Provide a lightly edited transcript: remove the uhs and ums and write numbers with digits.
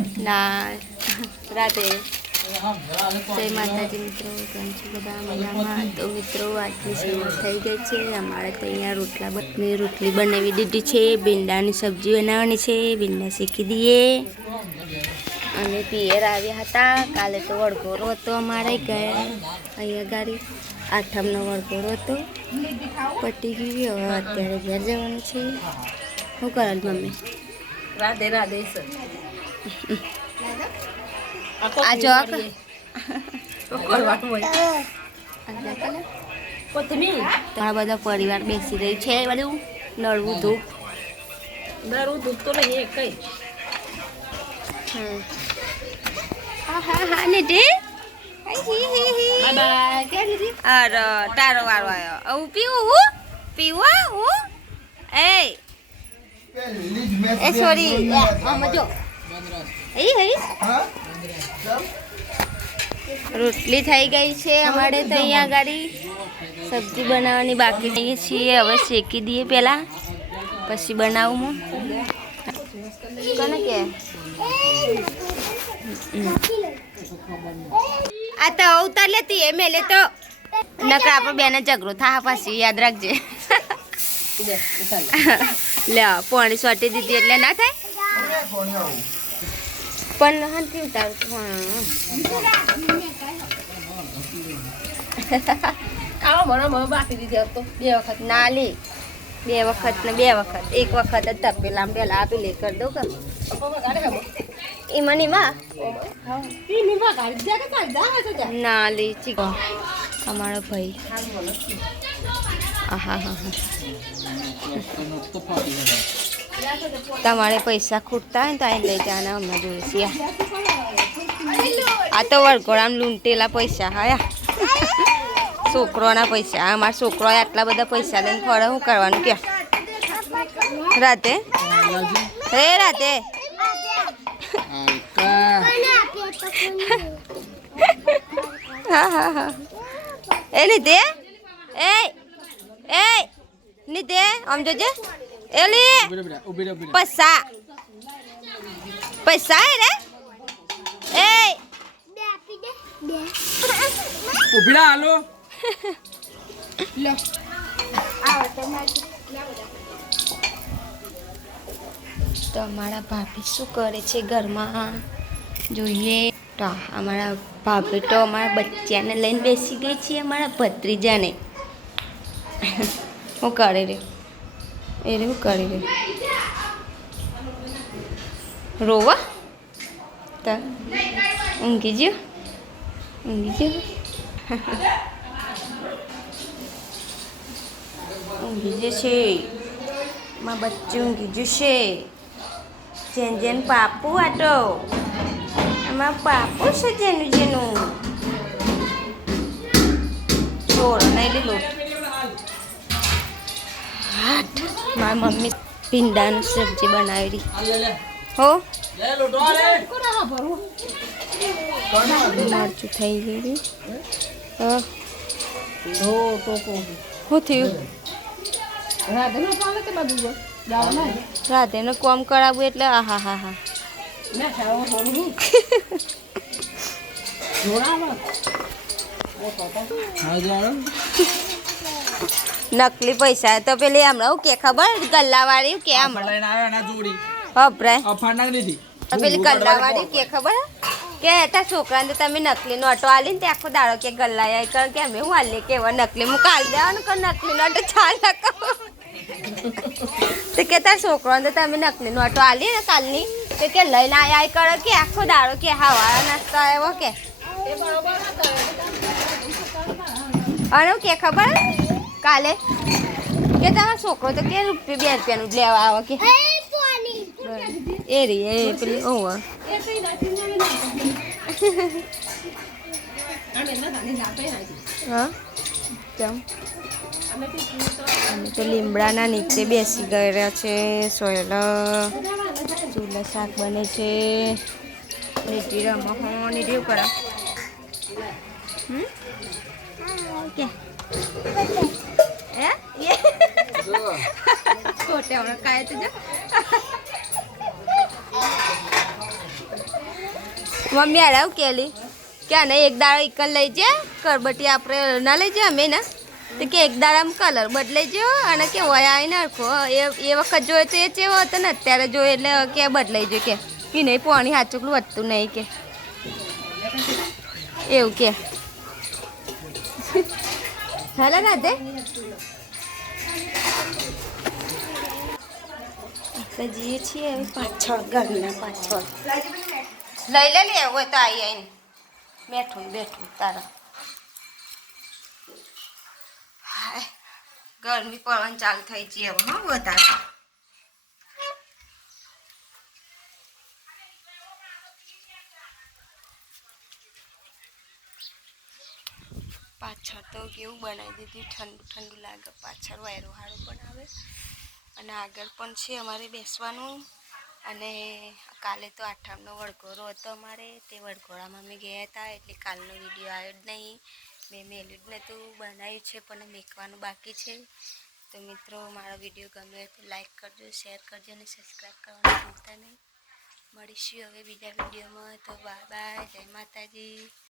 દાળ રાતે જય માતાજી મિત્રો, કેમ છો બધા? મજામાં? તો મિત્રો આજની સવાર થઈ ગઈ છે. અમારે તો અહીંયા રોટલી બનાવી દીધી છે. ભીંડાની સબ્જી બનાવવાની છે. ભીંડા શીખી દઈએ. અને પિયર આવ્યા હતા. કાલે તો વળઘોરો હતો અમારે ગયા અહીંયા ગાડી આઠમનો વળઘોરો હતો, પતી ગયું. હવે અત્યારે ઘેર જવાનું છે. શું કરે મમ્મી? રાધે રાધે. આ જો તારા બધા પરિવાર બેસી રહી છે. બધું નળવું ધૂપ તો નહીં કઈ. હા નીતિ અરે તારો વારો આવ્યો. હું પીવું હું એ સોરી જો રોટલી થઈ ગઈ છે અમારે તો અહીંયા ગાડી. સબ્જી બનાવવાની બાકી જઈએ છીએ. હવે શેકી દઈએ પહેલાં, પછી બનાવું કોને કે આ તો ઉતાર લેતી એ મેલે તો નકર આપણે બેને ઝઘડો થા પછી યાદ રાખજે. લે પાણી સોટી દીધી એટલે ના થાય પણ હાથી ઉતારું. બાકી દીધી તો 2 વખત ના લે 2 વખત ને 2 વખત. એક વખત જ તપેલા પેલા આપી લે કરી દો કે ઈમાં ના લે ચીકો અમારો ભાઈ. તમારે પૈસા ખૂટતા હોય ને તો અહીં લઈ જવાના. અમે જોઈએ છીએ આ તો વળઘોડામાં લૂંટેલા પૈસા હયા છોકરોના પૈસા. અમારા છોકરોએ આટલા બધા પૈસા લઈને ફરે. શું કરવાનું કે રાતે રાતે હા એ નીતે એ નીતે આમ જોજે એ લે પૈસા રે એ ઉભીડા હાલો લો તો અમારા ભાભી શું કરે છે ઘરમાં જોઈએ. તો અમારા ભાભી તો અમારા બચ્ચાને લઈને બેસી ગઈ છે. અમારા ભત્રીજાને શું કરે રે એ રે શું કરે રે રોવા તો ઊંઘી ગયો ઊંઘી જશે. મારા બચ્ચું ઊંઘી જશે. જેન પાપુ આટો એમાં પાપુ છે જેનું છોડ નહીં લીલો. મારી મમ્મી ભીંડાની સબ્જી બનાવેલી હો મરચું થઈ ગયું. શું થયું? રાધેનું કોમ કરાવવું એટલે હા નકલી પૈસા તો પેલી હમણાં કે ખબર ગલ્લાવાળી કે હમણાં પેલી ગલ્લાવાળી કે ખબર કે તાર છોકરાને તમે નકલી નોટો આલી ને તે આખો દાડો કે ગલ્લા કર કે અમે હું હાલે કે નકલી હું કાલ દેવાનું કે નકલી નોટો ચાલ તો કે તાર છોકરાને તમે નકલી નોટો આલી ને કાલની તો કે લઈને આય કરે કે આખો દાડો કે હવાળા નાસ્તા આવ્યો કે અને કે ખબર કાલે કે તમારો છોકરો તો કે ₹2 જ લેવા આવે કે એ રી એ પેલી ઓવા હા કેમ અમે તો લીમડાના નીચે બેસી ગયા છે. સોયલા ચૂલા શાક બને છે. નીતિ રમો નીતિ કરા કે छोटे होना काय तुझे મમ્મી આવું કેલી કે આને એક દાડો એકલ લઈ જાય કરબટી આપણે ના લઈ જાય અમે ને તો કે એક દાડામાં કલર બદલાઈ ગયો અને કે વયા આવીને નાખો એ વખત જોયે તો એ ચેવો હતો ને અત્યારે જોઈએ એટલે કે બદલાઈ ગયો કે નહીં પાણી હાચુકલું વધતું નહીં કે એવું કે હાલો રાધે આપણે જઈએ છીએ પાછળ ઘરના પાછળ લઈ લે એવું હોય તો આવી આવીને બેઠું તારા હાય ગરમી પડવાની ચાલુ થઈ છે હવે હા વધારે પાછળ તો કેવું બનાવી દીધું ઠંડુ લાગે પાછળ વાયરો હારો બનાવે અને આગળ પણ છે અમારે બેસવાનું અને કાલે તો આઠમનો વડઘોરો હતો અમારે તે વડઘોરામાં અમે ગયા હતા એટલે કાલનો વિડીયો આવ્યો જ નહીં મેં મેલ્યું જ નહોતું બનાવ્યું છે પણ મેકવાનું બાકી છે તો મિત્રો મારો વિડીયો ગમે તો લાઈક કરજો શેર કરજો અને સબસ્ક્રાઈબ કરવાનું ભૂલતા નહીં મળીશું હવે બીજા વિડીયોમાં તો બાય બાય જય માતાજી